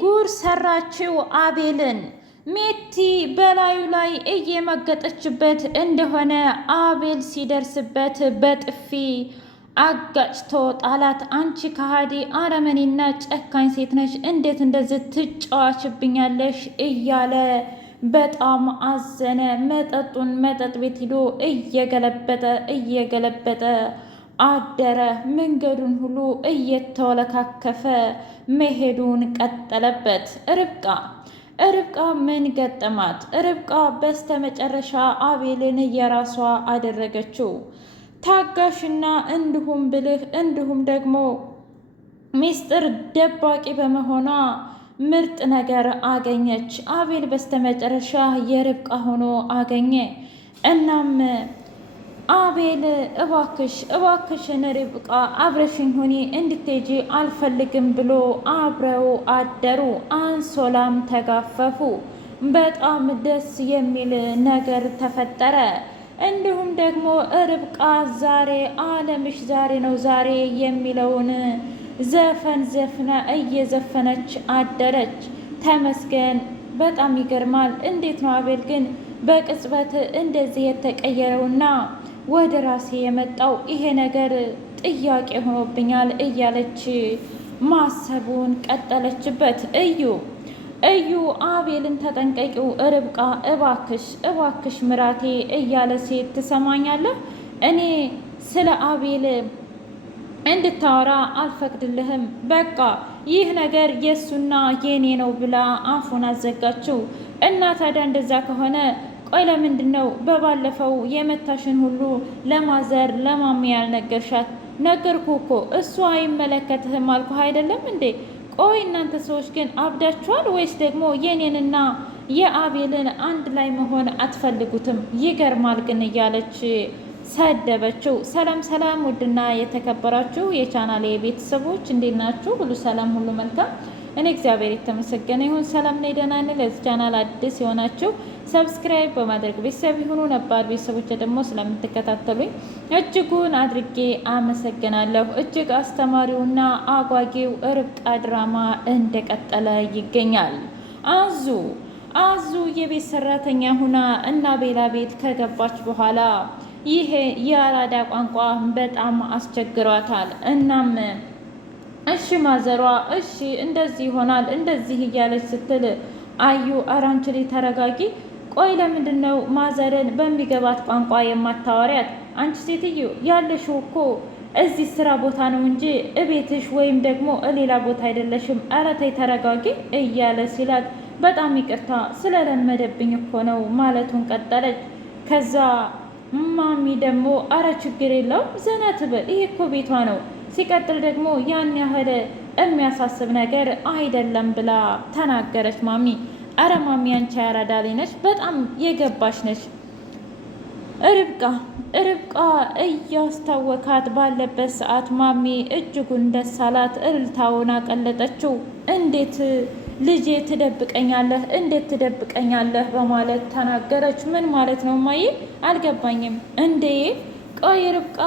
ጉር ሰራችው አቤልን። ሜቲ በላዩ ላይ እየመገጠችበት እንደሆነ አቤል ሲደርስበት በጥፊ አጋጭቶ ጣላት። አንቺ ከሃዲ አረመኔና ጨካኝ ሴት ነሽ፣ እንዴት እንደዚህ ትጫዋችብኛለሽ? እያለ በጣም አዘነ። መጠጥ ቤት ሂዶ እየገለበጠ አደረ። መንገዱን ሁሉ እየተወለካከፈ መሄዱን ቀጠለበት። ርብቃ ምን ገጠማት? ርብቃ በስተመጨረሻ አቤልን የራሷ አደረገችው። ታጋሽና እንዲሁም ብልህ እንዲሁም ደግሞ ሚስጥር ደባቂ በመሆኗ ምርጥ ነገር አገኘች። አቤል በስተመጨረሻ የርብቃ ሆኖ አገኘ። እናም አቤል እባክሽን ርብቃ አብረሽኝ ሆኒ እንድትሄጂ አልፈልግም ብሎ አብረው አደሩ። አንሶላም ተጋፈፉ። በጣም ደስ የሚል ነገር ተፈጠረ። እንዲሁም ደግሞ ርብቃ ዛሬ አለምሽ ዛሬ ነው ዛሬ የሚለውን ዘፈን ዘፍና እየዘፈነች አደረች። ተመስገን። በጣም ይገርማል። እንዴት ነው አቤል ግን በቅጽበት እንደዚህ የተቀየረውና ወደ ራሴ የመጣው? ይሄ ነገር ጥያቄ ሆኖብኛል እያለች ማሰቡን ቀጠለችበት። እዩ አቤልን ተጠንቀቂው ርብቃ፣ እባክሽ ምራቴ እያለ ሴት ትሰማኛለህ? እኔ ስለ አቤል እንድታወራ አልፈቅድልህም። በቃ ይህ ነገር የእሱና የኔ ነው ብላ አፉን አዘጋችው። እና ታዲያ እንደዛ ከሆነ ቆይ ለምንድን ነው በባለፈው የመታሽን ሁሉ ለማዘር ለማሚ ያልነገርሻት? ነገርኩ እኮ እሱ አይመለከትህም አልኩህ አይደለም እንዴ? ቆይ እናንተ ሰዎች ግን አብዳችኋል ወይስ ደግሞ የኔንና የአቤልን አንድ ላይ መሆን አትፈልጉትም? ይገርማል ግን እያለች ሰደበችው። ሰላም ውድና የተከበራችሁ የቻናሌ ቤተሰቦች እንዴት ናችሁ? ሁሉ ሰላም፣ ሁሉ መልካም። እኔ እግዚአብሔር የተመሰገነ ይሁን ሰላም ነኝ፣ ደህና ነኝ። ለዚህ ቻናል አዲስ የሆናችሁ ሰብስክራይብ በማድረግ ቤተሰብ ይሁኑ። ነባር ቤተሰቦች ደግሞ ስለምትከታተሉኝ እጅጉን አድርጌ አመሰግናለሁ። እጅግ አስተማሪውና አጓጊው ርብቃ ድራማ እንደቀጠለ ይገኛል። አዙ የቤት ሰራተኛ ሁና እና ቤላ ቤት ከገባች በኋላ ይሄ የአራዳ ቋንቋ በጣም አስቸግሯታል። እናም እሺ ማዘሯ እሺ እንደዚህ ይሆናል እንደዚህ እያለች ስትል አዩ ኧረ አንቺ ልጅ ተረጋጊ። ቆይ ለምንድን ነው ማዘርን በሚገባት ቋንቋ የማታወሪያት? አንቺ ሴትዮ ያለሽው እኮ እዚህ ስራ ቦታ ነው እንጂ እቤትሽ ወይም ደግሞ ሌላ ቦታ አይደለሽም። ኧረ ተይ ተረጋጊ እያለ ሲላት በጣም ይቅርታ ስለለመደብኝ እኮ ነው ማለቱን ቀጠለች። ከዛ ማሚ ደግሞ አረ ችግር የለውም ዘና ትበል፣ ይሄ እኮ ቤቷ ነው። ሲቀጥል ደግሞ ያን ያህል የሚያሳስብ ነገር አይደለም ብላ ተናገረች። ማሚ አረ ማሚ አንቺ ያራዳ ልጅ ነች፣ በጣም የገባሽ ነች። ርብቃ እያስታወካት ባለበት ሰዓት ማሚ እጅጉን ደስ አላት። እልልታውን አቀለጠችው። እንዴት ልጄ ትደብቀኛለህ? እንዴት ትደብቀኛለህ? በማለት ተናገረች። ምን ማለት ነው ማዬ? አልገባኝም። እንዴ ቆይ ርብቃ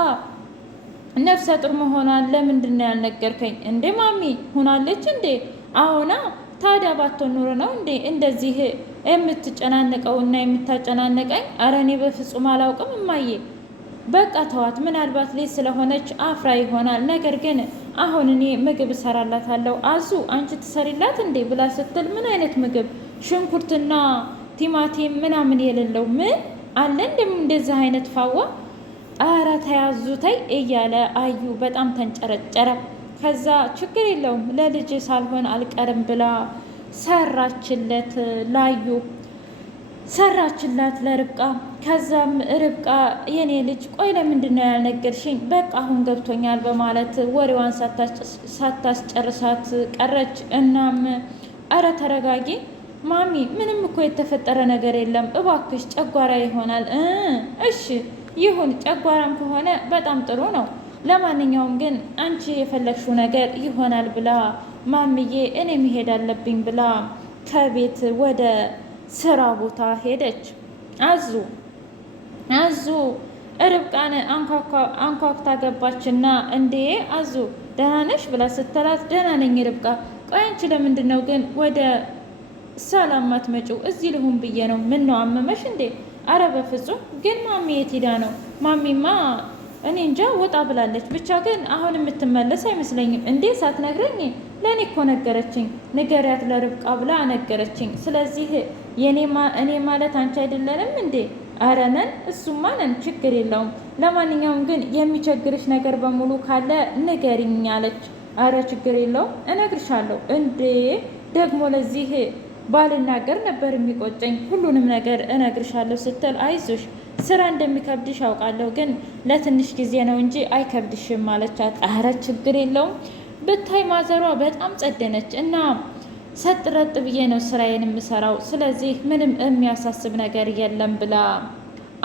ነፍሰ ጡር መሆኗን ለምንድን ነው ያልነገርከኝ? እንዴ ማሚ ሆናለች እንዴ? አሁና ታዲያ ባትሆን ኑሮ ነው እንዴ እንደዚህ የምትጨናነቀውና የምታጨናነቀኝ? አረ እኔ በፍጹም አላውቅም እማዬ። በቃ ተዋት፣ ምናልባት ልጅ ስለሆነች አፍራ ይሆናል። ነገር ግን አሁን እኔ ምግብ እሰራላታለሁ። አዙ አንቺ ትሰሪላት እንዴ ብላ ስትል ምን አይነት ምግብ? ሽንኩርትና ቲማቲም ምናምን የሌለው ምን አለ እንደዚህ አይነት ፋዋ? አረ ተያዙ ተይ እያለ አዩ በጣም ተንጨረጨረ። ከዛ ችግር የለውም ለልጅ ሳልሆን አልቀርም ብላ ሰራችለት ሰራችላት ለርብቃ። ከዛም ርብቃ የኔ ልጅ ቆይ ለምንድን ነው ያልነገርሽኝ? በቃ አሁን ገብቶኛል በማለት ወሬዋን ሳታስጨርሳት ቀረች። እናም አረ ተረጋጊ ማሚ፣ ምንም እኮ የተፈጠረ ነገር የለም እባክሽ፣ ጨጓራ ይሆናል። እሺ ይሁን፣ ጨጓራም ከሆነ በጣም ጥሩ ነው። ለማንኛውም ግን አንቺ የፈለግሽው ነገር ይሆናል ብላ ማምዬ እኔ መሄድ አለብኝ ብላ ከቤት ወደ ስራ ቦታ ሄደች። አዙ ርብቃን አንኳኩታ ገባችና እንዴ አዙ ደህና ነሽ ብላ ስትላት ደህና ነኝ ርብቃ፣ ቆይ አንቺ ለምንድን ነው ግን ወደ ሰላም አትመጪው? እዚህ ልሁን ብዬ ነው። ምን ነው አመመሽ እንዴ? አረ በፍጹም። ግን ማሚ የት ሄዳ ነው? ማሚማ እኔ እንጃ ወጣ ብላለች። ብቻ ግን አሁን የምትመለስ አይመስለኝም። እንዴ ሳትነግረኝ? ለእኔ እኮ ነገረችኝ። ንገሪያት ለርብቃ ብላ ነገረችኝ። ስለዚህ እኔ ማለት አንቺ አይደለንም እንዴ? አረ ነን፣ እሱማ ነን፣ ችግር የለውም። ለማንኛውም ግን የሚቸግርሽ ነገር በሙሉ ካለ ንገሪኝ አለች። አረ ችግር የለውም እነግርሻለሁ። እንዴ ደግሞ ለዚህ ባልናገር ነበር የሚቆጨኝ። ሁሉንም ነገር እነግርሻለሁ ስትል አይዞሽ ስራ እንደሚከብድሽ አውቃለሁ፣ ግን ለትንሽ ጊዜ ነው እንጂ አይከብድሽም አለቻት። አረ ችግር የለውም ብታይ ማዘሯ በጣም ጸደነች እና ሰጥረጥ ብዬ ነው ስራዬን የምሰራው፣ ስለዚህ ምንም የሚያሳስብ ነገር የለም ብላ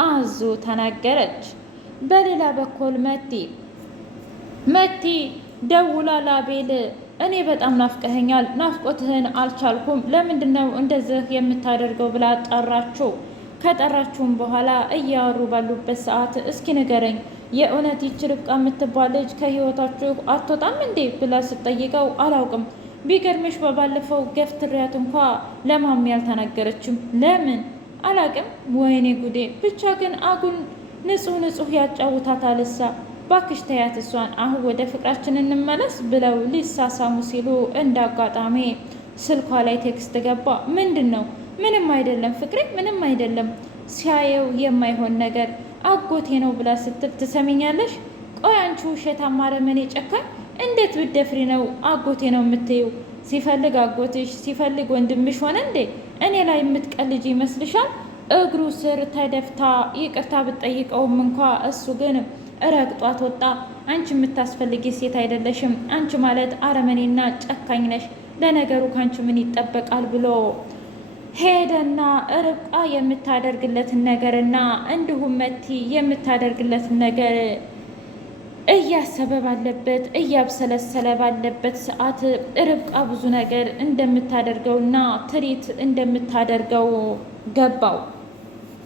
አዙ ተናገረች። በሌላ በኩል መቲ ደውላ ላቤል እኔ በጣም ናፍቀኸኛል፣ ናፍቆትህን አልቻልኩም፣ ለምንድነው እንደዚህ የምታደርገው ብላ ጠራችው። ከጠራችሁም በኋላ እያወሩ ባሉበት ሰዓት እስኪ ንገረኝ፣ የእውነት ይች ርብቃ የምትባል ልጅ ከህይወታችሁ አትወጣም እንዴ ብላ ስትጠይቀው አላውቅም፣ ቢገርምሽ በባለፈው ገፍትሪያት እንኳ ለማሚ ያልተናገረችም። ለምን አላውቅም። ወይኔ ጉዴ። ብቻ ግን አጉል ንጹህ ያጫውታታል። እሳ ባክሽ ተያት እሷን፣ አሁን ወደ ፍቅራችን እንመለስ ብለው ሊሳሳሙ ሲሉ እንደ አጋጣሚ ስልኳ ላይ ቴክስት ገባ። ምንድን ነው? ምንም አይደለም ፍቅሬ፣ ምንም አይደለም። ሲያየው የማይሆን ነገር አጎቴ ነው ብላ ስትል ትሰሚኛለሽ? ቆይ አንቺ ውሸታማ አረመኔ ጨካኝ፣ እንዴት ብትደፍሪ ነው አጎቴ ነው የምትይው? ሲፈልግ አጎትሽ ሲፈልግ ወንድምሽ ሆነ እንዴ? እኔ ላይ የምትቀልጅ ይመስልሻል? እግሩ ስር ተደፍታ ይቅርታ ብትጠይቀውም እንኳ እሱ ግን ረግጧት ወጣ። አንቺ የምታስፈልጊ ሴት አይደለሽም፣ አንቺ ማለት አረመኔና ጨካኝ ነሽ፣ ለነገሩ ካንቺ ምን ይጠበቃል ብሎ ሄደና ርብቃ የምታደርግለትን ነገርና እንዲሁም መቲ የምታደርግለትን ነገር እያሰበ ባለበት እያብሰለሰለ ባለበት ሰዓት ርብቃ ብዙ ነገር እንደምታደርገውና ትሪት እንደምታደርገው ገባው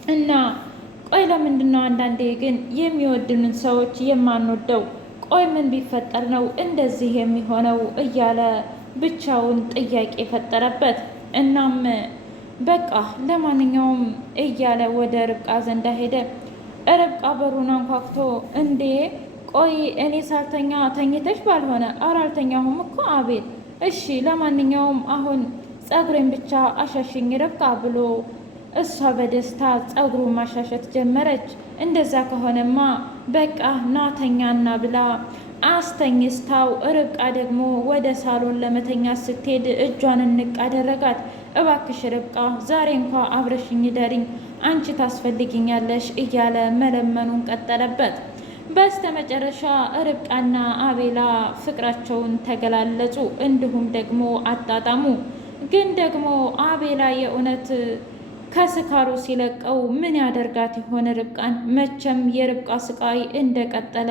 እና ቆይ ለምንድን ነው አንዳንዴ ግን የሚወድንን ሰዎች የማንወደው? ቆይ ምን ቢፈጠር ነው እንደዚህ የሚሆነው? እያለ ብቻውን ጥያቄ ፈጠረበት። እናም በቃ ለማንኛውም እያለ ወደ ርብቃ ዘንዳ ሄደ። ርብቃ በሩን አንኳኩቶ እንዴ ቆይ እኔ ሳልተኛ ተኝተሽ ባልሆነ? ኧረ አልተኛሁም እኮ አቤል። እሺ ለማንኛውም አሁን ፀጉሬን ብቻ አሻሽኝ ርብቃ ብሎ እሷ በደስታ ፀጉሩን ማሻሸት ጀመረች። እንደዛ ከሆነማ በቃ ናተኛና ብላ አስተኝስታው ርብቃ ደግሞ ወደ ሳሎን ለመተኛ ስትሄድ እጇን እንቅ አደረጋት። እባክሽ ርብቃ ዛሬ እንኳ አብረሽኝ ደሪኝ፣ አንቺ ታስፈልጊኛለሽ እያለ መለመኑን ቀጠለበት። በስተ መጨረሻ ርብቃና አቤላ ፍቅራቸውን ተገላለጹ፣ እንዲሁም ደግሞ አጣጣሙ። ግን ደግሞ አቤላ የእውነት ከስካሩ ሲለቀው ምን ያደርጋት ይሆን ርብቃን? መቼም የርብቃ ስቃይ እንደቀጠለ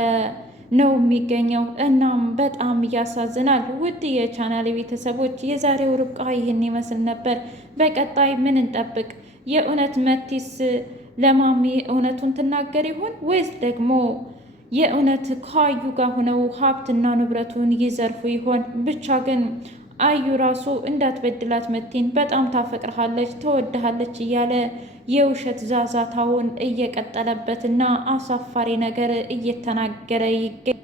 ነው የሚገኘው። እናም በጣም ያሳዝናል። ውድ የቻናል ቤተሰቦች የዛሬው ርብቃ ይህን ይመስል ነበር። በቀጣይ ምን እንጠብቅ? የእውነት መቲስ ለማሚ እውነቱን ትናገር ይሆን ወይስ ደግሞ የእውነት ከአዩ ጋር ሆነው ሀብትና ንብረቱን ይዘርፉ ይሆን? ብቻ ግን አዩ ራሱ እንዳትበድላት መቲን በጣም ታፈቅርሃለች፣ ተወድሃለች እያለ የውሸት ዛዛታውን እየቀጠለበትና አሳፋሪ ነገር እየተናገረ ይገኛል።